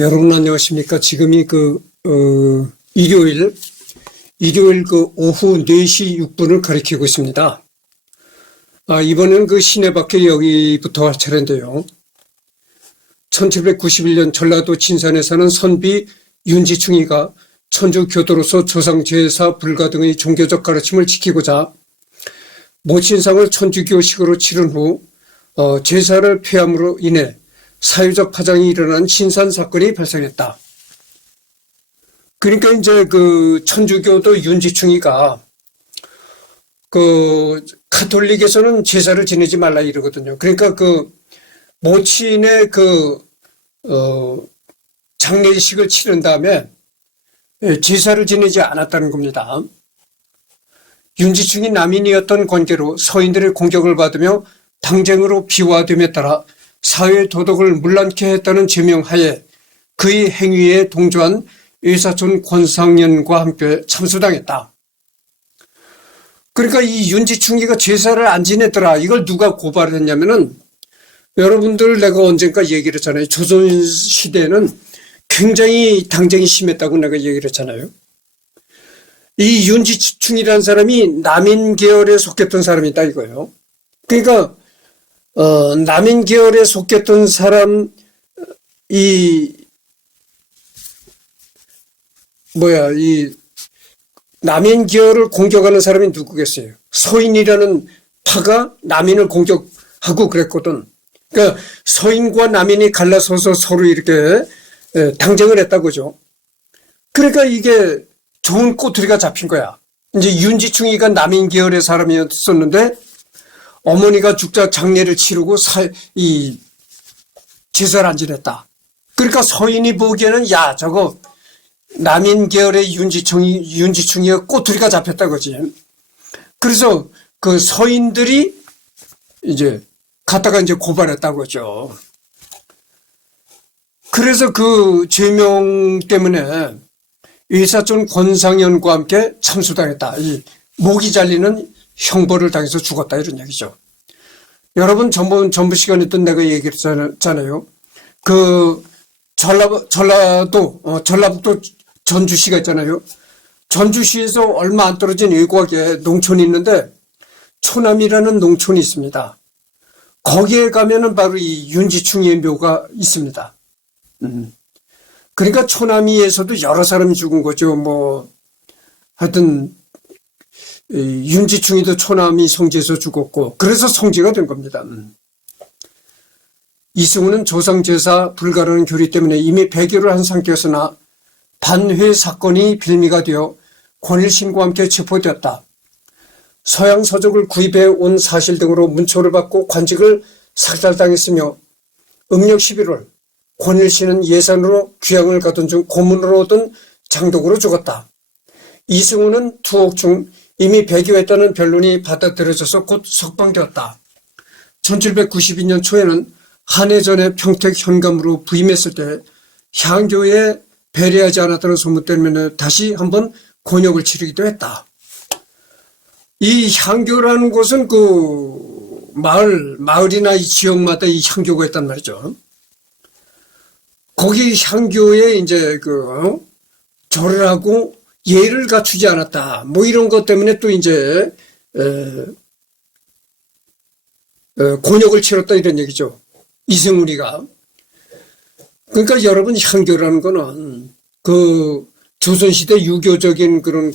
여러분 안녕하십니까. 지금이 일요일 오후 4시 6분을 가리키고 있습니다. 이번에는 시내 밖에 여기부터 할 차례인데요. 1791년 전라도 진산에 사는 선비 윤지충이가 천주 교도로서 조상제사 불가 등의 종교적 가르침을 지키고자 모친상을 천주교식으로 치른 후 제사를 폐함으로 인해 사회적 파장이 일어난 신산 사건이 발생했다. 그러니까 이제 천주교도 윤지충이가 카톨릭에서는 제사를 지내지 말라 이러거든요. 그러니까 모친의 장례식을 치른 다음에 제사를 지내지 않았다는 겁니다. 윤지충이 남인이었던 관계로 서인들의 공격을 받으며 당쟁으로 비화됨에 따라 사회 도덕을 문란케 했다는 제명하에 그의 행위에 동조한 의사촌 권상년과 함께 참수당했다. 그러니까 이 윤지충이가 제사를 안 지냈더라. 이걸 누가 고발했냐면은 여러분들 내가 언젠가 얘기를 했잖아요. 조선시대에는 굉장히 당쟁이 심했다고 내가 얘기를 했잖아요. 이 윤지충이라는 사람이 남인 계열에 속했던 사람이다 이거예요. 그러니까 남인 계열에 속했던 사람 이 남인 계열을 공격하는 사람이 누구겠어요? 서인이라는 파가 남인을 공격하고 그랬거든. 그러니까 서인과 남인이 갈라서서 서로 이렇게 당쟁을 했다고죠. 그러니까 이게 좋은 꼬투리가 잡힌 거야. 이제 윤지충이가 남인 계열의 사람이었었는데 어머니가 죽자 장례를 치르고 이 제사를 안 지냈다. 그러니까 서인이 보기에는 야 저거 남인 계열의 윤지충이가 꼬투리가 잡혔다 그지. 그래서 서인들이 이제 갖다가 이제 고발했다고 하죠. 그래서 제명 때문에 의사촌 권상현과 함께 참수당했다. 이 목이 잘리는 형벌을 당해서 죽었다 이런 얘기죠. 여러분 전부 시간에 또 내가 얘기를 했잖아요. 전라북도 전주시가 있잖아요. 전주시에서 얼마 안 떨어진 외곽에 농촌이 있는데 초남이라는 농촌이 있습니다. 거기에 가면은 바로 이 윤지충이의 묘가 있습니다. 그러니까 초남이에서도 여러 사람이 죽은 거죠. 하여튼 윤지충이도 초남이 성지에서 죽었고 그래서 성지가 된 겁니다. 이승우는 조상제사 불가라는 교리 때문에 이미 배교를 한 상태였으나 반회 사건이 빌미가 되어 권일신과 함께 체포되었다. 서양 서적을 구입해 온 사실 등으로 문초를 받고 관직을 삭달당했으며 음력 11월 권일신은 예산으로 귀향을 가던 중 고문으로 얻은 장독으로 죽었다. 이승우는 투옥 중 이미 배교했다는 변론이 받아들여져서 곧 석방되었다. 1792년 초에는 한해전에 평택 현감으로 부임했을 때 향교에 배려하지 않았다는 소문 때문에 다시 한번 곤욕을 치르기도 했다. 이 향교라는 곳은 마을이나 이 지역마다 이 향교가 있단 말이죠. 거기 향교에 이제 절을 하고 예를 갖추지 않았다. 이런 것 때문에 또 이제 곤욕을 치렀다 이런 얘기죠. 이승우리가. 그러니까 여러분 향교라는 거는 조선시대 유교적인 그런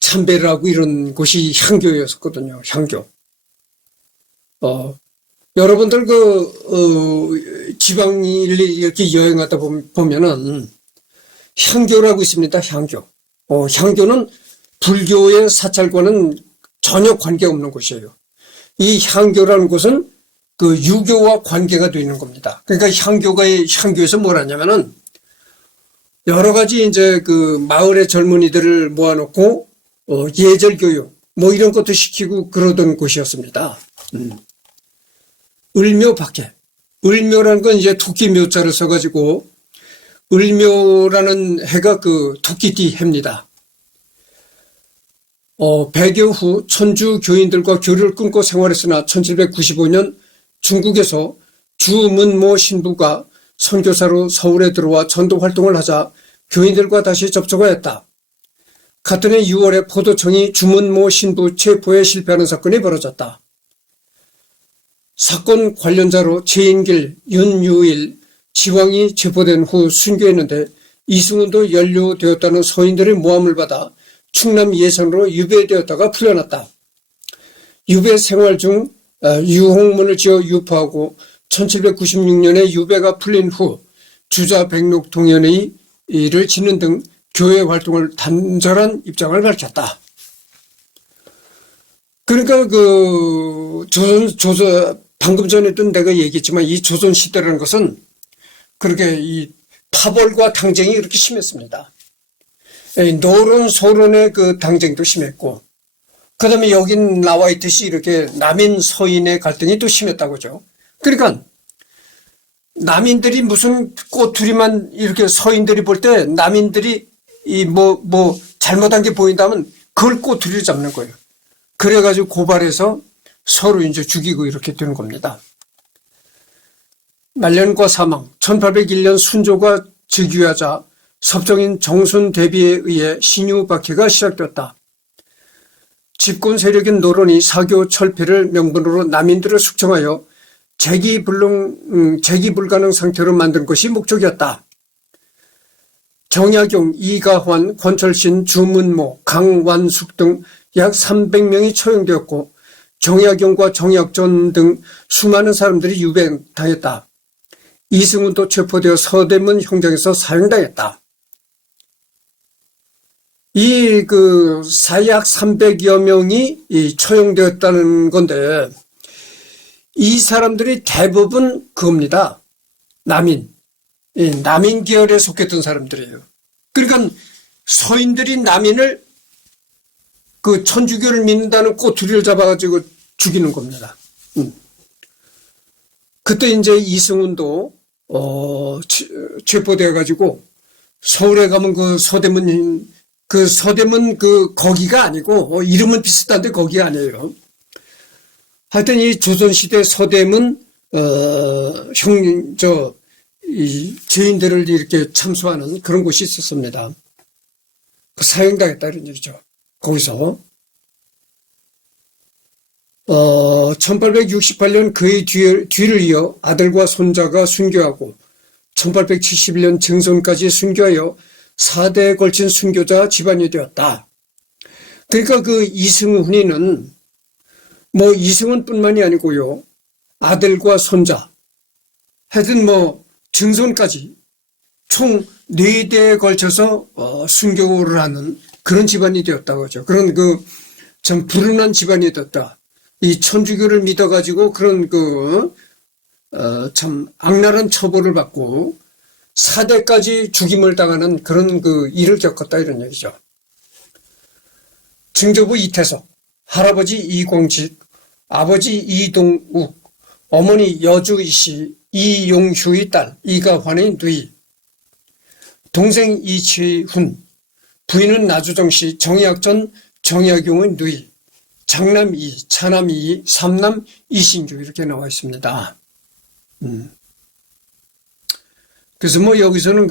참배를 하고 이런 곳이 향교였었거든요. 향교. 여러분들 지방을 이렇게 여행하다 보면은 향교라고 있습니다. 향교. 향교는 불교의 사찰과는 전혀 관계없는 곳이에요. 이 향교라는 곳은 유교와 관계가 되어 있는 겁니다. 그러니까 향교에서 뭘 하냐면은 여러 가지 이제 마을의 젊은이들을 모아놓고 예절 교육 이런 것도 시키고 그러던 곳이었습니다. 을묘 밖에. 을묘라는 건 이제 토끼 묘자를 써가지고 을묘라는 해가 토끼띠 해입니다. 배교 후 천주 교인들과 교류를 끊고 생활했으나 1795년 중국에서 주문모 신부가 선교사로 서울에 들어와 전도 활동을 하자 교인들과 다시 접촉하였다. 같은 해 6월에 포도청이 주문모 신부 체포에 실패하는 사건이 벌어졌다. 사건 관련자로 최인길, 윤유일, 지왕이 체포된 후 순교했는데 이승훈도 연루되었다는 서인들의 모함을 받아 충남 예산으로 유배되었다가 풀려났다. 유배 생활 중 유홍문을 지어 유포하고 1796년에 유배가 풀린 후 주자백록동연회를 짓는 등 교회 활동을 단절한 입장을 밝혔다. 그러니까 방금 전에도 내가 얘기했지만 이 조선시대라는 것은 그렇게 이 파벌과 당쟁이 그렇게 심했습니다. 노론, 소론의 그 당쟁도 심했고, 그 다음에 여기 나와 있듯이 이렇게 남인, 서인의 갈등이 또 심했다고죠. 그러니까 남인들이 무슨 꼬투리만 이렇게 서인들이 볼 때 남인들이 잘못한 게 보인다면 그걸 꼬투리를 잡는 거예요. 그래가지고 고발해서 서로 이제 죽이고 이렇게 되는 겁니다. 말년과 사망, 1801년 순조가 즉위하자 섭정인 정순 대비에 의해 신유박해가 시작되었다. 집권 세력인 노론이 사교 철폐를 명분으로 남인들을 숙청하여 재기 불가능 상태로 만든 것이 목적이었다. 정약용, 이가환, 권철신, 주문모, 강완숙 등 약 300명이 처형되었고 정약용과 정약전 등 수많은 사람들이 유배당했다. 이승훈도 체포되어 서대문 형장에서 사형당했다. 약 300여 명이 처형되었다는 건데 이 사람들이 대부분 그겁니다. 남인 계열에 속했던 사람들이에요. 그러니까 서인들이 남인을 그 천주교를 믿는다는 꼬투리를 잡아가지고 죽이는 겁니다. 그때 이제 이승훈도 체포되어가지고 서울에 가면 서대문 거기가 아니고 이름은 비슷한데 거기가 아니에요. 하여튼 이 조선시대 서대문 이 죄인들을 이렇게 참수하는 그런 곳이 있었습니다. 사형당했다 이런 얘기죠. 거기서 1868년 그의 뒤를 이어 아들과 손자가 순교하고 1871년 증손까지 순교하여 4대에 걸친 순교자 집안이 되었다. 그러니까 그 이승훈이는 이승훈뿐만이 아니고요. 아들과 손자, 하여튼 증손까지 총 4대에 걸쳐서 순교를 하는 그런 집안이 되었다고 하죠. 그런 참 불운한 집안이 되었다. 이 천주교를 믿어가지고 그런 참 악랄한 처벌을 받고 4대까지 죽임을 당하는 그런 일을 겪었다 이런 얘기죠. 증조부 이태석, 할아버지 이공직, 아버지 이동욱, 어머니 여주이씨, 이용휴의 딸 이가환의 누이, 동생 이치훈, 부인은 나주정씨 정약전 정약용의 누이, 장남 이, 차남 이, 삼남 이신규 이렇게 나와 있습니다. 그래서 여기서는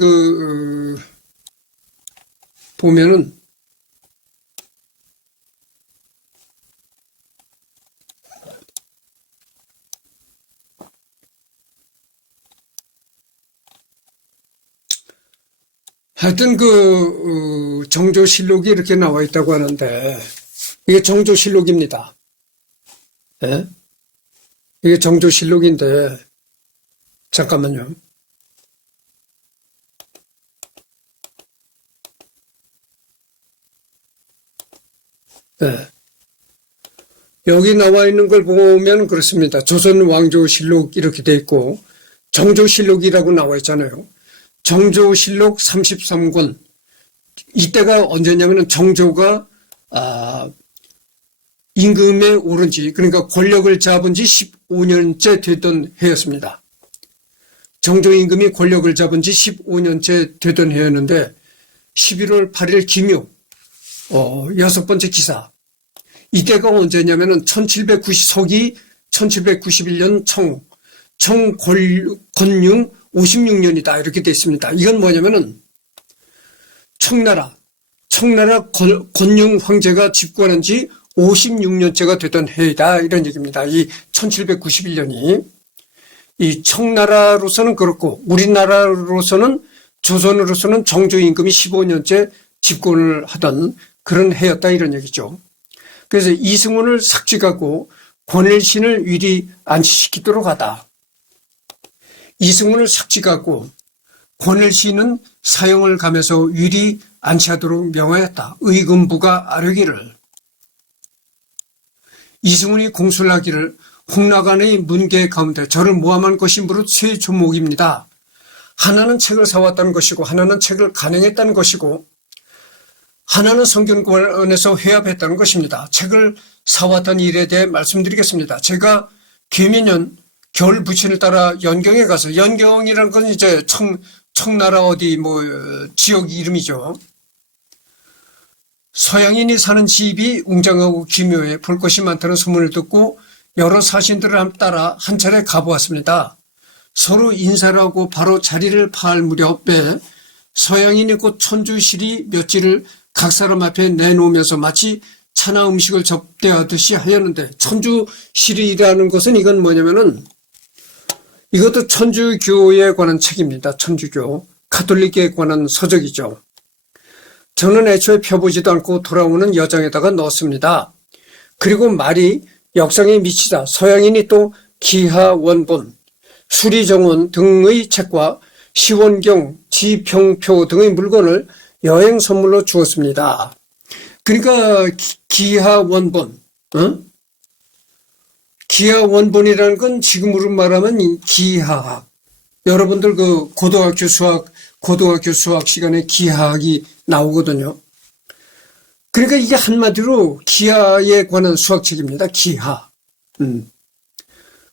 보면은 하여튼 정조실록이 이렇게 나와 있다고 하는데 이게 정조실록입니다. 예? 이게 정조실록인데 잠깐만요. 네. 여기 나와 있는 걸 보면 그렇습니다. 조선왕조실록 이렇게 돼 있고 정조실록이라고 나와 있잖아요. 정조실록 33권. 이때가 언제냐면 정조가 임금에 오른 지, 그러니까 권력을 잡은 지 15년째 되던 해였습니다. 정조 임금이 권력을 잡은 지 15년째 되던 해였는데 11월 8일 김효 6번째 기사. 이때가 언제냐면은 서기 1791년 청, 청건융 56년이다. 이렇게 되어 있습니다. 이건 뭐냐면은 청나라 건융 황제가 집권한 지 56년째가 되던 해이다. 이런 얘기입니다. 이 1791년이. 이 청나라로서는 그렇고 우리나라로서는 조선으로서는 정조 임금이 15년째 집권을 하던 그런 해였다. 이런 얘기죠. 그래서 이승훈을 삭직하고 권일신을 위리 안치시키도록 하다. 이승훈을 삭직하고 권일신은 사형을 가면서 위리 안치하도록 명하였다. 의금부가 아뢰기를. 이승훈이 공수를 하기를 홍락안의 문계 가운데 저를 모함한 것이 무릇 세 조목입니다. 하나는 책을 사왔다는 것이고 하나는 책을 간행했다는 것이고 하나는 성균관에서 회합했다는 것입니다. 책을 사왔던 일에 대해 말씀드리겠습니다. 제가 계민년 겨울 부친을 따라 연경에 가서, 연경이라는 건 이제 청나라 어디 지역 이름이죠. 서양인이 사는 집이 웅장하고 기묘해 볼 것이 많다는 소문을 듣고 여러 사신들을 따라 한 차례 가보았습니다. 서로 인사를 하고 바로 자리를 파할 무렵에 서양인이 곧 천주실이 몇지를 각 사람 앞에 내놓으면서 마치 차나 음식을 접대하듯이 하였는데, 천주실이라는 것은 이건 뭐냐면은 이것도 천주교에 관한 책입니다. 천주교 가톨릭에 관한 서적이죠. 저는 애초에 펴보지도 않고 돌아오는 여정에다가 넣었습니다. 그리고 말이 역상에 미치자 서양인이 또 기하원본, 수리정원 등의 책과 시원경, 지평표 등의 물건을 여행 선물로 주었습니다. 그러니까 기하원본, 기하원본이라는 건 지금으로 말하면 기하학. 여러분들 그 고등학교 수학 시간에 기하학이 나오거든요. 그러니까 이게 한마디로 기하에 관한 수학책입니다. 기하.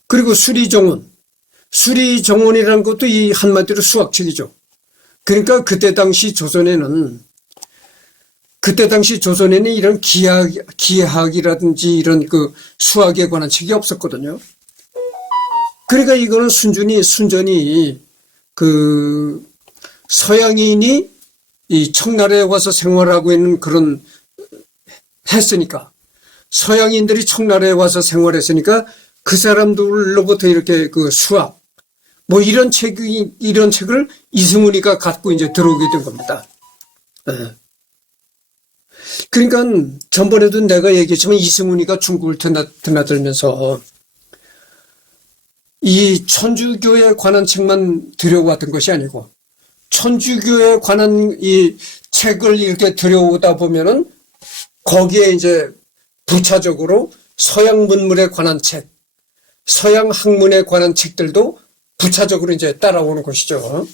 그리고 수리정원이라는 것도 이 한마디로 수학책이죠. 그러니까 그때 당시 조선에는 이런 기하학이라든지 이런 그 수학에 관한 책이 없었거든요. 그러니까 이거는 순전히 그 서양인이 이 청나라에 와서 생활하고 있는 그런 했으니까, 서양인들이 청나라에 와서 생활했으니까 그 사람들로부터 이렇게 그 수학 이런 책을 이승훈이가 갖고 이제 들어오게 된 겁니다. 네. 그러니까 전번에도 내가 얘기했지만 이승훈이가 중국을 드나들면서 이 천주교에 관한 책만 들여왔던 것이 아니고, 천주교에 관한 이 책을 이렇게 들여오다 보면은 거기에 이제 부차적으로 서양 문물에 관한 책, 서양 학문에 관한 책들도 부차적으로 이제 따라오는 것이죠.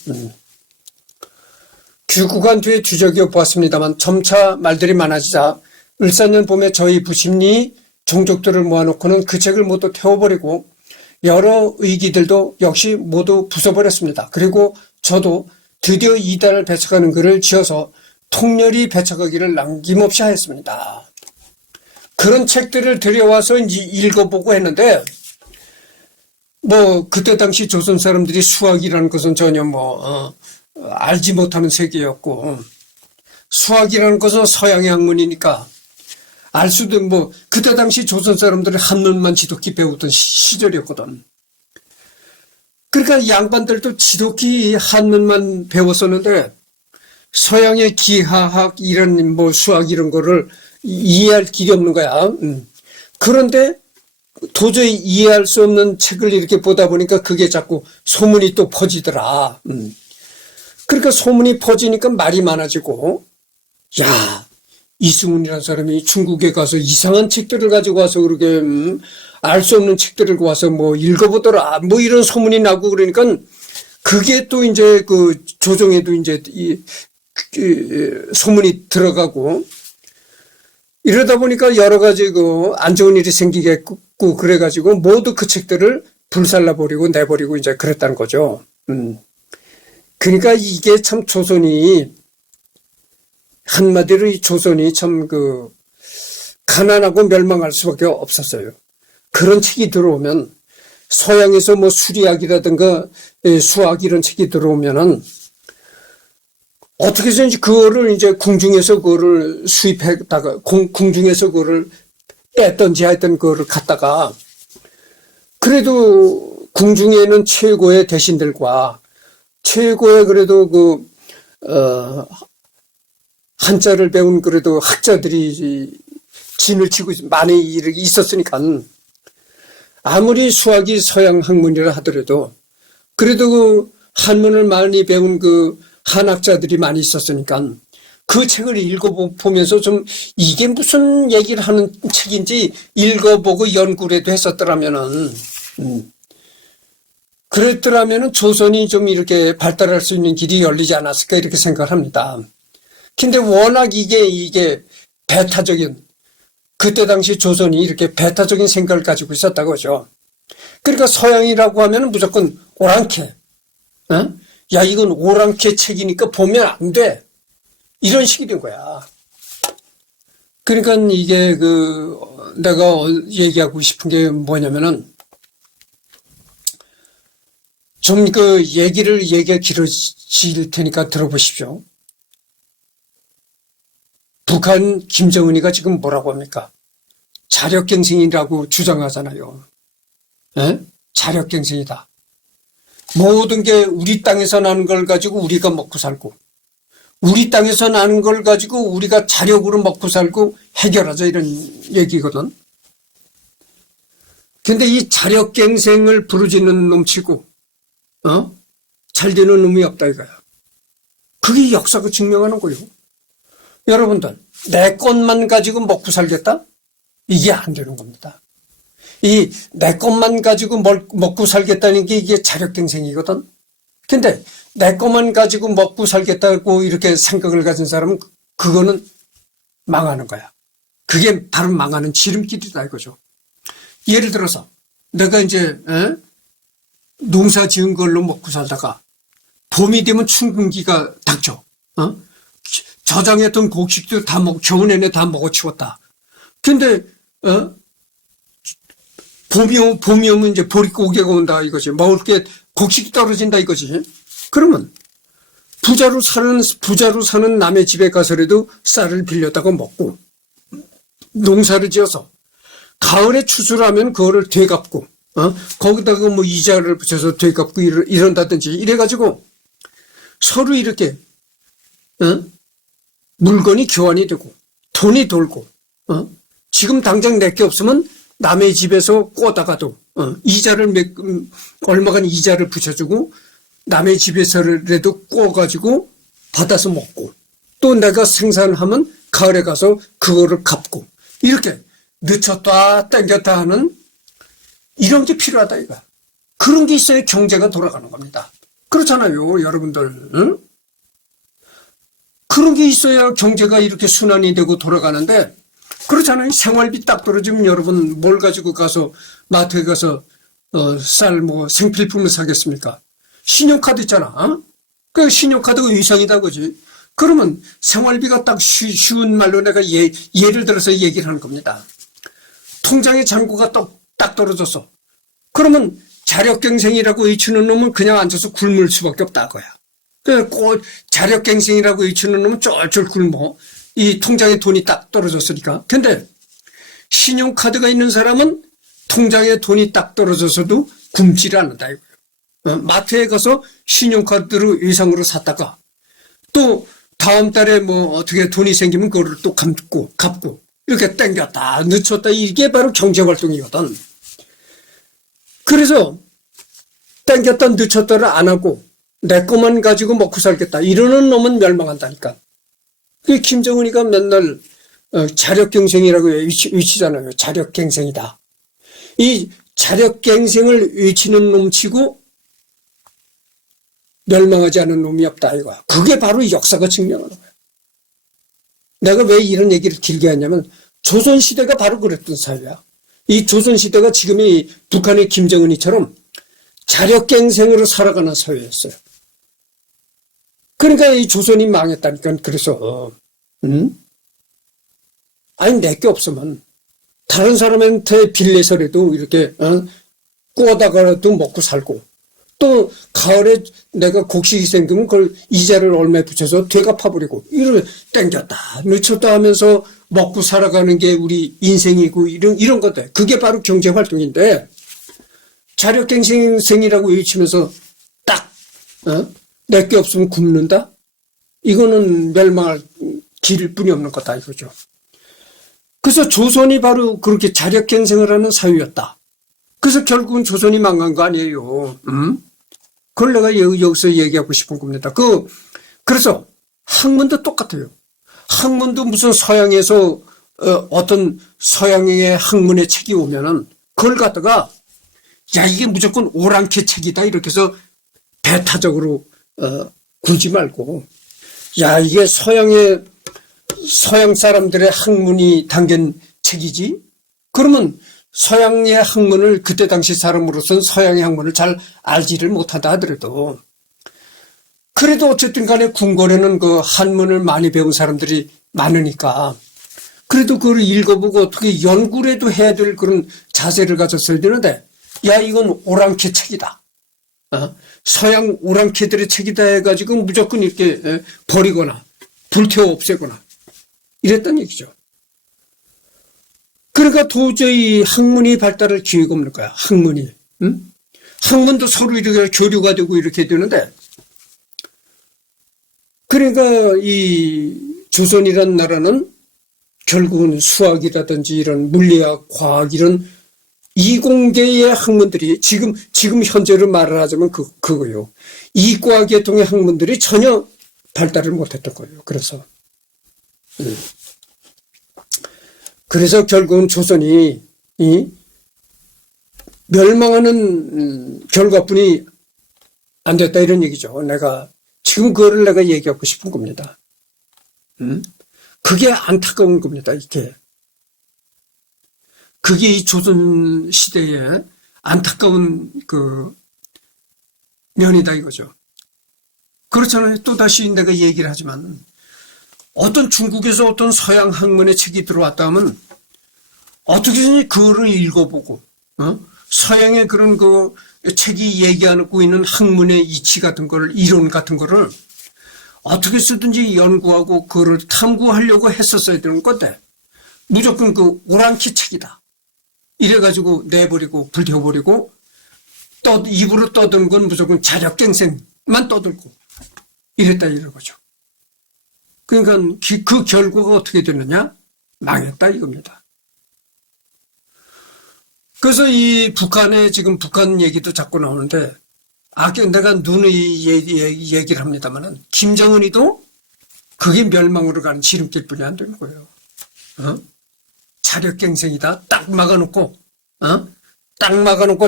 귀국한 뒤에 주저귀어 보았습니다만 점차 말들이 많아지자 을사년 봄에 저희 부심리 종족들을 모아놓고는 그 책을 모두 태워버리고 여러 의기들도 역시 모두 부숴버렸습니다. 그리고 저도 드디어 이단을 배척하는 글을 지어서 통렬히 배척하기를 남김없이 하였습니다. 그런 책들을 들여와서 이제 읽어보고 했는데, 그때 당시 조선 사람들이 수학이라는 것은 전혀 알지 못하는 세계였고, 수학이라는 것은 서양의 학문이니까 알 수도 그때 당시 조선 사람들이 한문만 지독히 배우던 시절이었거든. 그러니까 양반들도 지독히 한문만 배웠었는데 서양의 기하학 이런 수학 이런 거를 이해할 길이 없는 거야. 그런데 도저히 이해할 수 없는 책을 이렇게 보다 보니까 그게 자꾸 소문이 또 퍼지더라. 그러니까 소문이 퍼지니까 말이 많아지고, 야, 이승훈이라는 사람이 중국에 가서 이상한 책들을 가지고 와서 그렇게 알 수 없는 책들을 와서 읽어보더라. 이런 소문이 나고 그러니까 그게 또 이제 그 조정에도 이제 소문이 들어가고, 이러다 보니까 여러 가지 안 좋은 일이 생기겠고 그래가지고 모두 그 책들을 불살라버리고 내버리고 이제 그랬다는 거죠. 그러니까 이게 참 조선이, 한마디로 이 조선이 참 가난하고 멸망할 수밖에 없었어요. 그런 책이 들어오면 서양에서 뭐 수리학이라든가 수학 이런 책이 들어오면은 어떻게 해서든지 그거를 이제 궁중에서 그거를 수입했다가 궁중에서 그거를 뺐던지 하여튼 그거를 갖다가 그래도 궁중에는 최고의 대신들과 최고의 그래도 한자를 배운 그래도 학자들이 진을 치고 많이 있었으니까 아무리 수학이 서양 학문이라 하더라도 그래도 그 한문을 많이 배운 그 한학자들이 많이 있었으니까 그 책을 읽어보면서 좀 이게 무슨 얘기를 하는 책인지 읽어보고 연구라도 했었더라면은 그랬더라면은 조선이 좀 이렇게 발달할 수 있는 길이 열리지 않았을까 이렇게 생각을 합니다. 근데 워낙 이게 배타적인 그때 당시 조선이 이렇게 배타적인 생각을 가지고 있었다고 하죠. 그러니까 서양이라고 하면 무조건 오랑캐. 어? 야, 이건 오랑캐 책이니까 보면 안 돼. 이런 식이 된 거야. 그러니까 이게 내가 얘기하고 싶은 게 뭐냐면은 좀 얘기가 길어질 테니까 들어보십시오. 북한 김정은이가 지금 뭐라고 합니까? 자력갱생이라고 주장하잖아요. 에? 자력갱생이다. 모든 게 우리 땅에서 나는 걸 가지고 우리가 먹고 살고 우리 땅에서 나는 걸 가지고 우리가 자력으로 먹고 살고 해결하자 이런 얘기거든. 근데 이 자력갱생을 부르짖는 놈치고 잘 되는 놈이 없다 이거야. 그게 역사가 증명하는 거예요. 여러분들 내 것만 가지고 먹고 살겠다? 이게 안 되는 겁니다. 이 내 것만 가지고 먹고 살겠다는 게 이게 자력갱생이거든. 근데 내 것만 가지고 먹고 살겠다고 이렇게 생각을 가진 사람은 그거는 망하는 거야. 그게 바로 망하는 지름길이다 이거죠. 예를 들어서 내가 이제 농사 지은 걸로 먹고 살다가 봄이 되면 춘근기가 닥쳐. 저장했던 곡식도 다 겨우 내내 다 먹어치웠다. 근데 봄이 오면 이제 보릿고개가 온다 이거지. 먹을 게 곡식이 떨어진다 이거지. 그러면 부자로 사는 남의 집에 가서라도 쌀을 빌렸다가 먹고 농사를 지어서 가을에 추수하면 그거를 되갚고 거기다가 뭐 이자를 붙여서 되갚고 이런다든지 이래가지고 서로 이렇게 물건이 교환이 되고 돈이 돌고 지금 당장 내게 없으면 남의 집에서 꼬다가도 이자를 얼마간 이자를 붙여주고 남의 집에서라도 꼬가지고 받아서 먹고 또 내가 생산하면 가을에 가서 그거를 갚고 이렇게 늦췄다 땡겼다 하는 이런 게 필요하다 이거. 그런 게 있어야 경제가 돌아가는 겁니다. 그렇잖아요 여러분들. 응? 그런 게 있어야 경제가 이렇게 순환이 되고 돌아가는데 그렇잖아요. 생활비 딱 떨어지면 여러분 뭘 가지고 가서 마트에 가서 쌀 생필품을 사겠습니까? 신용카드 있잖아. 그 신용카드가 위상이다 그지. 그러면 생활비가 딱 쉬운 말로 내가 예를 들어서 얘기를 하는 겁니다. 통장에 잔고가 딱 떨어졌어. 그러면 자력갱생이라고 외치는 놈은 그냥 앉아서 굶을 수밖에 없다 거야. 꼭 자력갱생이라고 외치는 놈은 쫄쫄 굶어. 이 통장에 돈이 딱 떨어졌으니까. 근데 신용카드가 있는 사람은 통장에 돈이 딱 떨어져서도 굶지를 않는다 이거예요. 마트에 가서 신용카드로 위상으로 샀다가 또 다음 달에 어떻게 돈이 생기면 그거를 또 갚고 이렇게 땡겼다 늦췄다 이게 바로 경제활동이거든. 그래서 땡겼다 늦췄다를 안 하고 내 것만 가지고 먹고 살겠다 이러는 놈은 멸망한다니까. 그 김정은이가 맨날 자력갱생이라고 외치잖아요. 자력갱생이다. 이 자력갱생을 외치는 놈치고 멸망하지 않은 놈이 없다 이거야. 그게 바로 역사가 증명하는 거야. 내가 왜 이런 얘기를 길게 하냐면 조선시대가 바로 그랬던 사회야. 이 조선시대가 지금의 북한의 김정은이처럼 자력갱생으로 살아가는 사회였어요. 그러니까 이 조선이 망했다니까. 그래서 아니 내게 없으면 다른 사람한테 빌려서라도 이렇게 구워다가라도 먹고 살고, 또 가을에 내가 곡식이 생기면 그걸 이자를 얼마에 붙여서 되갚아버리고, 이를 땡겼다 늦췄다 하면서 먹고 살아가는 게 우리 인생이고, 이런 것들. 그게 바로 경제활동인데, 자력갱생이라고 외치면서 딱 내게 없으면 굶는다? 이거는 멸망할 길일 뿐이 없는 거다 이거죠. 그래서 조선이 바로 그렇게 자력갱생을 하는 사회였다. 그래서 결국은 조선이 망한 거 아니에요. 그걸 내가 여기서 얘기하고 싶은 겁니다. 그래서 학문도 똑같아요. 학문도 무슨 서양에서 어떤 서양의 학문의 책이 오면은 그걸 갖다가 야 이게 무조건 오랑캐 책이다 이렇게 해서 배타적으로 굴지 말고 야 이게 서양 사람들의 학문이 담긴 책이지? 그러면 서양의 학문을 그때 당시 사람으로서는 서양의 학문을 잘 알지를 못한다 하더라도 그래도 어쨌든 간에 궁궐에는 그 한문을 많이 배운 사람들이 많으니까 그래도 그걸 읽어보고 어떻게 연구라도 해야 될 그런 자세를 가졌어야 되는데 야 이건 오랑캐 책이다. 서양 오랑캐들의 책이다 해가지고 무조건 이렇게 버리거나 불태워 없애거나 이랬단 얘기죠. 그러니까 도저히 학문이 발달할 기회가 없는 거야. 학문이. 학문도 서로 이렇게 교류가 되고 이렇게 되는데 그러니까 이 조선이라는 나라는 결국은 수학이라든지 이런 물리학, 과학 이런 이공계의 학문들이 지금 현재로 말을 하자면 그거요. 이과계통의 학문들이 전혀 발달을 못했던 거예요. 그래서 결국은 조선이 멸망하는 결과뿐이 안 됐다 이런 얘기죠. 지금 그거를 내가 얘기하고 싶은 겁니다. 그게 안타까운 겁니다. 그게 이 조선 시대의 안타까운 그 면이다 이거죠. 그렇잖아요. 또다시 내가 얘기를 하지만 어떤 중국에서 어떤 서양 학문의 책이 들어왔다 하면 어떻게든지 그거를 읽어보고 서양의 그런 그 책이 얘기하고 있는 학문의 이치 같은 거를 이론 같은 거를 어떻게 쓰든지 연구하고 그거를 탐구하려고 했었어야 되는 건데 무조건 그 오랑캐 책이다. 이래가지고 내버리고 불태워버리고 또 입으로 떠드는 건 무조건 자력갱생만 떠들고 이랬다 이러거죠. 그러니까 그 결과가 어떻게 됐느냐? 망했다 이겁니다. 그래서 이 지금 북한 얘기도 자꾸 나오는데 아까 내가 누누이 얘기를 합니다만은 김정은이도 그게 멸망으로 가는 지름길 뿐이 안 되는 거예요. 자력갱생이다. 딱 막아놓고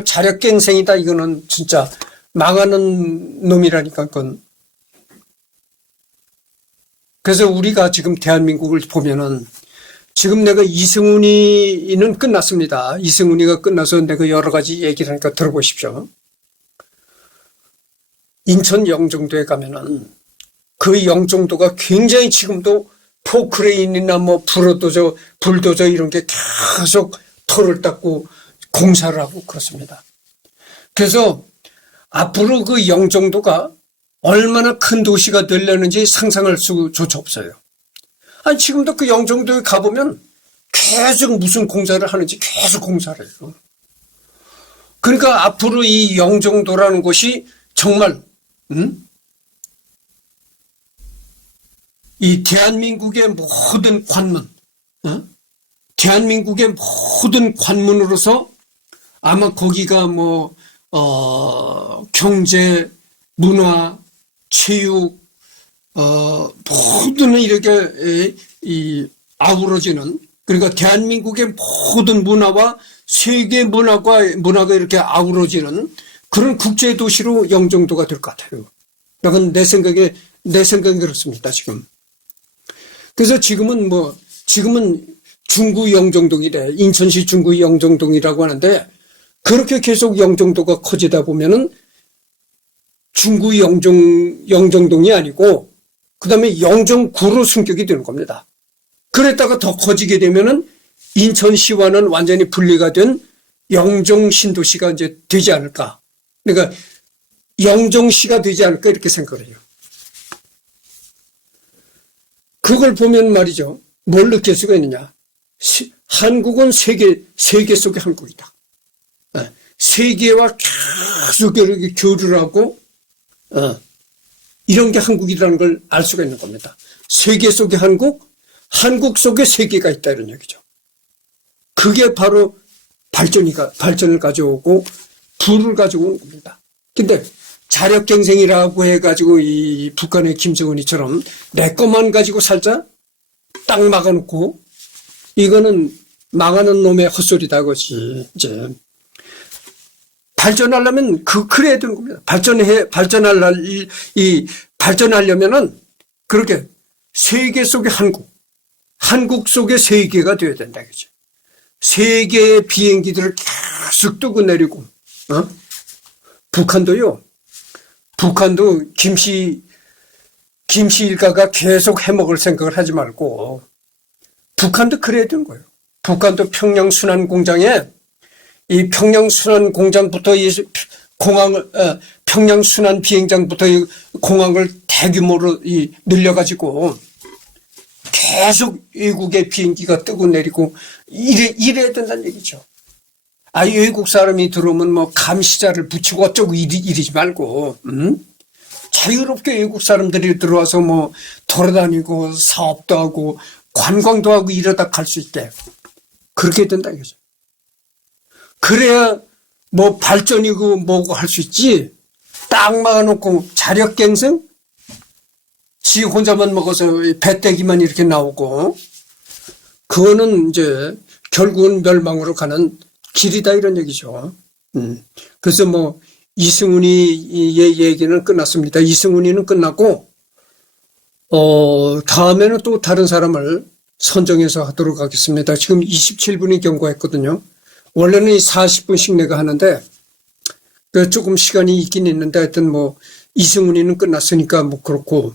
자력갱생이다. 이거는 진짜 망하는 놈이라니까 그건. 그래서 우리가 지금 대한민국을 보면은 지금 내가 이승훈이는 끝났습니다. 이승훈이가 끝나서 내가 여러 가지 얘기를 하니까 들어보십시오. 인천 영종도에 가면은 그 영종도가 굉장히 지금도 포크레인이나 뭐 불도저 이런 게 계속 털을 닦고 공사를 하고 그렇습니다. 그래서 앞으로 그 영종도가 얼마나 큰 도시가 되려는지 상상할 수조차 없어요. 아니 지금도 그 영종도에 가보면 계속 무슨 공사를 하는지 계속 공사를 해요. 그러니까 앞으로 이 영종도라는 곳이 정말 이 대한민국의 모든 관문, 대한민국의 모든 관문으로서 아마 거기가 경제, 문화, 체육, 모든 이렇게 아우러지는 그러니까 대한민국의 모든 문화와 세계 문화가 이렇게 아우러지는 그런 국제 도시로 영종도가 될 것 같아요. 약간 내 생각이 그렇습니다, 지금. 그래서 지금은 중구 영종동이래. 인천시 중구 영종동이라고 하는데 그렇게 계속 영종도가 커지다 보면은 중구 영종동이 아니고 그다음에 영종구로 승격이 되는 겁니다. 그랬다가 더 커지게 되면은 인천시와는 완전히 분리가 된 영종 신도시가 이제 되지 않을까. 그러니까 영종시가 되지 않을까 이렇게 생각을 해요. 그걸 보면 말이죠. 뭘 느낄 수가 있느냐. 한국은 세계 속의 한국이다. 세계와 계속 이렇게 교류를 하고 이런 게 한국이라는 걸 알 수가 있는 겁니다. 세계 속의 한국, 한국 속에 세계가 있다 이런 얘기죠. 그게 바로 발전을 가져오고 부를 가져오는 겁니다. 근데 자력갱생이라고 해가지고 이 북한의 김정은이처럼 내 것만 가지고 살자? 딱 막아놓고 이거는 망하는 놈의 헛소리다 그것이. 이제 발전하려면 그래야 되는 겁니다. 발전하려면은 그렇게 세계 속의 한국 속의 세계가 되어야 된다 그죠. 세계의 비행기들을 계속 뜨고 내리고, 북한도 김씨 일가가 계속 해먹을 생각을 하지 말고, 북한도 그래야 되는 거예요. 북한도 평양 순환 공장에, 이 평양 순환 공장부터 평양 순환 비행장부터 이 공항을 대규모로 늘려가지고, 계속 외국의 비행기가 뜨고 내리고 이래야 된다는 얘기죠. 외국 사람이 들어오면 뭐 감시자를 붙이고 어쩌고 이러지 말고, 자유롭게 외국 사람들이 들어와서 뭐 돌아다니고 사업도 하고 관광도 하고 이러다 갈 수 있게 그렇게 된다 이거죠. 그래야 뭐 발전이고 뭐고 할 수 있지. 딱 막아놓고 자력갱생? 지 혼자만 먹어서 배때기만 이렇게 나오고, 그거는 이제 결국은 멸망으로 가는 길이다 이런 얘기죠. 그래서 뭐 이승훈이의 얘기는 끝났습니다. 이승훈이는 끝났고, 다음에는 또 다른 사람을 선정해서 하도록 하겠습니다. 지금 27분이 경과했거든요. 원래는 40분씩 내가 하는데, 조금 시간이 있긴 있는데, 하여튼 뭐, 이승훈이는 끝났으니까 뭐 그렇고,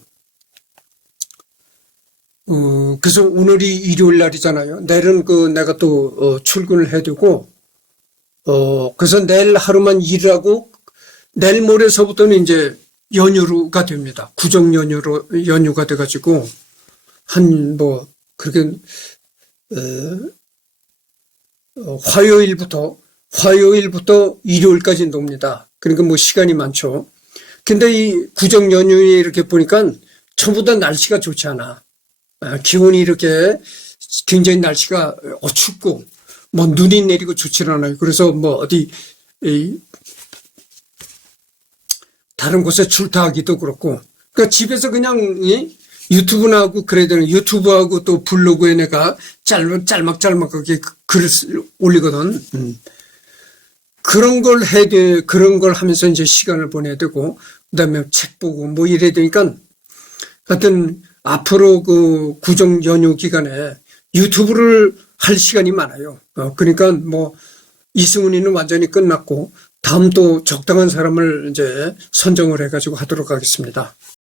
그래서 오늘이 일요일 날이잖아요. 내일은 내가 또, 출근을 해야 되고, 그래서 내일 하루만 일하고, 내일 모레서부터는 이제 연휴가 됩니다. 구정 연휴가 돼가지고, 그렇게, 화요일부터 일요일까지 놉니다. 그러니까 뭐 시간이 많죠. 근데 이 구정 연휴에 이렇게 보니까 전부 다 날씨가 좋지 않아. 기온이 이렇게 굉장히 날씨가 춥고 뭐 눈이 내리고 좋지 않아요. 그래서 뭐 어디 다른 곳에 출타하기도 그렇고, 그러니까 집에서 그냥 유튜브나 하고 그래야 되는, 유튜브하고 또 블로그에 내가 짤막짤막하게 글을 올리거든. 그런 걸 해야 돼. 그런 걸 하면서 이제 시간을 보내야 되고, 그 다음에 책 보고 뭐 이래야 되니까, 하여튼 앞으로 그 구정 연휴 기간에 유튜브를 할 시간이 많아요. 그러니까 뭐 이승훈이는 완전히 끝났고, 다음 또 적당한 사람을 이제 선정을 해가지고 하도록 하겠습니다.